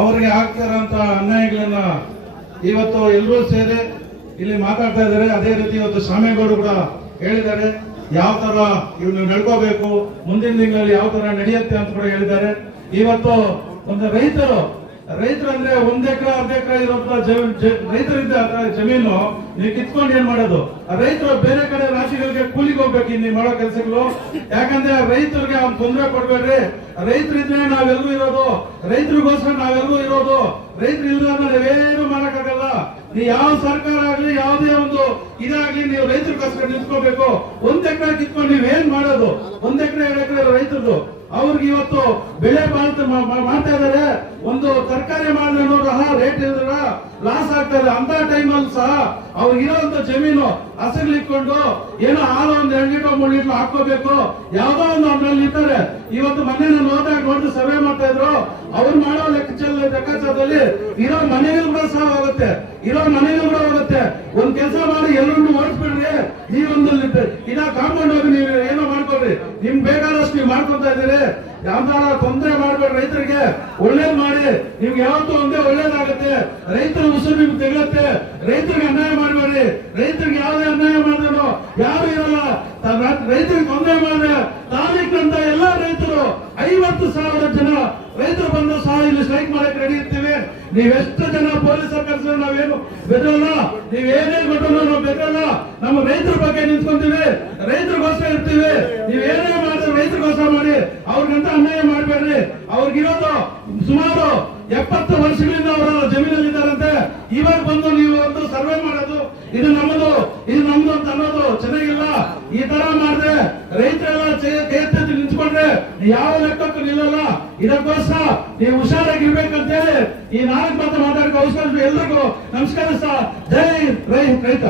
ಅವರಿಗೆ ಆಗ್ತಿರೋಂಥ ಅನ್ಯಾಯಗಳನ್ನ ಇವತ್ತು ಎಲ್ಲರೂ ಸೇರಿ ಇಲ್ಲಿ ಮಾತಾಡ್ತಾ ಇದ್ದಾರೆ. ಅದೇ ರೀತಿ ಇವತ್ತು ಶಾಮೇಗೌಡರು ಕೂಡ ಹೇಳಿದ್ದಾರೆ. ಯಾವ ತರ ಇವ್ನು ನಡ್ಕೋಬೇಕು, ಮುಂದಿನ ತಿಂಗಳಲ್ಲಿ ಯಾವ ತರ ನಡೆಯುತ್ತೆ ಅಂತ ಕೂಡ ಹೇಳಿದ್ದಾರೆ. ಇವತ್ತು ಒಂದು ರೈತರು ರೈತರು ಅಂದ್ರೆ ಒಂದ್ ಎಕರೆ, ಅರ್ಧ ಎಕರೆ ಇರುವಂತ ರೈತರಿದ್ದ ಜಮೀನು ನೀವು ಕಿತ್ಕೊಂಡು ಏನ್ ಮಾಡೋದು? ರೈತರು ಬೇರೆ ಕಡೆ ರಾಶಿಗಳಿಗೆ ಕೂಲಿಗೆ ಹೋಗ್ಬೇಕು ಇನ್ನು ಮಾಡೋ ಕೆಲಸಗಳು. ಯಾಕಂದ್ರೆ ರೈತರಿಗೆ ಅವ್ನು ತೊಂದರೆ ಕೊಡ್ಬೇಡ್ರಿ. ರೈತರಿದ್ರೆ ನಾವೆಲ್ಲರೂ ಇರೋದು. ರೈತರಿಗೋಸ್ಕರ ನಾವೆಲ್ಲರೂ ಇರೋದು. ರೈತರು ಇಲ್ಲ ನಾವೇನು ಮಾಡಕ್ಕಾಗಲ್ಲ ನೀವು ಯಾವ ಸರ್ಕಾರ ಆಗ್ಲಿ, ಯಾವುದೇ ಒಂದು ಇದಾಗ್ಲಿ, ನೀವು ರೈತರಿಗೋಸ್ಕರ ನಿಂತ್ಕೋಬೇಕು. ಒಂದ್ ಎಕರೆ ಕಿತ್ಕೊಂಡು ನೀವೇನ್ ಮಾಡೋದು? ಒಂದ್ ಎಕರೆ, ಎರಡು ಎಕರೆ ರೈತರದು ಅವ್ರಿಗೆ ಇವತ್ತು ಬೆಳೆ ಮಾಡ್ತಾ ಇದಾರೆ ಒಂದು ತರಕಾರಿ ಮಾಡಿದ್ರೆ ನೋಡ್ರ ರೇಟ್ ಇದ್ರ ಲಾಸ್ ಆಗ್ತಾ ಇದೆ. ಅಂತ ಟೈಮಲ್ಲಿ ಸಹ ಅವ್ರಿಗೆ ಇರೋಂತ ಜಮೀನು ಹಸಿರ್ಲಿಕ್ಕೊಂಡು ಏನೋ ಹಾಲು ಒಂದ್ ಎರಡು ಲೀಟರ್ ಹಾಕೋಬೇಕು ಯಾವ್ದೋ ಒಂದು ಅದ್ರಲ್ಲಿ ಇರ್ತಾರೆ ಇವತ್ತು ಮನೆ ನಾನು ಹೋದಾಗ ನೋಡಿ ಸರ್ವೆ ಮಾಡ್ತಾ ಇದ್ರು. ಅವ್ರು ಮಾಡೋ ಲೆಕ್ಕಾಚಾರ ಲೆಕ್ಕಾಚಾರದಲ್ಲಿ ಇರೋ ಮನೆಗಳು ಕೂಡ ಸಹ ಹೋಗುತ್ತೆ. ಇರೋ ಮನೆಗಳು ಕೂಡ ಹೋಗುತ್ತೆ. ಒಂದ್ ಕೆಲಸ ಮಾಡಿ ಎಲ್ಲರನ್ನು ಓಡಿಸ್ಬಿಡ್ರಿ. ನೀವೊಂದು ಇದ ಕಾಂಪೌಂಡ್ ಹೋಗಿ ನೀವು ಏನೋ ಮಾಡ್ಕೊಳ್ರಿ. ನಿಮ್ ಬೇಕಾದಷ್ಟು ನೀವು ಮಾಡ್ಕೊತಾ ಇದ್ದೀರಿ. ಯಾವ್ದಾರ ತೊಂದರೆ ಮಾಡ್ಬೇಡಿ ರೈತರಿಗೆ. ಒಳ್ಳೇದ್ ಮಾಡಿ. ನಿಮ್ಗೆ ಯಾವತ್ತೂ ಒಂದೇ ಒಳ್ಳೇದಾಗತ್ತೆ. ರೈತರ ಉಸಿರು ನಿಮ್ಗೆ ತೆಗಲತ್ತೆ. ರೈತರಿಗೆ ಅನ್ಯಾಯ ಮಾಡಬೇಡಿ ರೈತರಿಗೆ ಯಾವ್ದೇ ಅನ್ಯಾಯ ಮಾಡಿದ್ರು ಯಾರು ಇರಲ್ಲ. ರೈತರಿಗೆ ತೊಂದರೆ ಮಾಡಿದ್ರೆ ತಾಲೂಕಿನಂತ ಎಲ್ಲಾ ರೈತರು ಐವತ್ತು ಸಾವಿರ ಜನ ರೈತರು ಬಂದು ಸಹ ಇಲ್ಲಿ ಸ್ಟ್ರೈಕ್ ಮಾಡಕ್ ರೆಡಿ ಇರ್ತೀವಿ. ನೀವೆಷ್ಟು ಜನ ಪೊಲೀಸ್ ಕರೆಸಿದ್ರೆ ನಾವೇನು ಬೆದರಲ್ಲ? ನೀವೇನೇ ಕೊಟ್ಟರು ನಾವು ಬೆದರಲ್ಲ. ನಮ್ಮ ರೈತರ ಬಗ್ಗೆ ನಿಂತ್ಕೊಂತೀವಿ. ರೈತರಿಗೋಸ್ಕರ ಇರ್ತೀವಿ ನೀವೇನೇ ಮಾಡಿದ್ರೆ ರೈತರಿಗೋಸ್ಕರ ಮಾಡಿ ಅವ್ರಿಗಂತ ಅನ್ಯಾಯ ಮಾಡಬೇಡ್ರಿ. ಅವ್ರಿಗಿರೋದು ಸುಮಾರು ಎಪ್ಪತ್ತು ವರ್ಷಗಳಿಂದ ಅವರ ಜಮೀನಲ್ಲಿ ಇದ್ದಾರಂತೆ ಇವಾಗ ಬಂದು ನೀವು ಒಂದು ಸರ್ವೆ ಮಾಡೋದು, ಇದು ನಮ್ಮದು, ಇದು ನಮ್ದು ಅಂತ ಅನ್ನೋದು ಚೆನ್ನಾಗಿಲ್ಲ. ಈ ತರ ಮಾಡಿದ್ರೆ ರೈತರೆಲ್ಲ ಕೈ ನಿಂತ್ಕೊಂಡ್ರೆ ಯಾವ ಲೆಕ್ಕಕ್ಕೂ ನಿಲ್ಲಲ್ಲ. ಇದಕ್ಕೋಸ್ಕರ ನೀವು ಹುಷಾರಾಗಿರ್ಬೇಕಂತೇಳಿ ಈ ನಾಲ್ಕು ಮಾತು ಮಾತಾಡಕ್ಕೆ ಅವಕಾಶ ಎಲ್ರಿಗೂ. ನಮಸ್ಕಾರ ಸಹ ಜೈ ರೈ ರೈತ.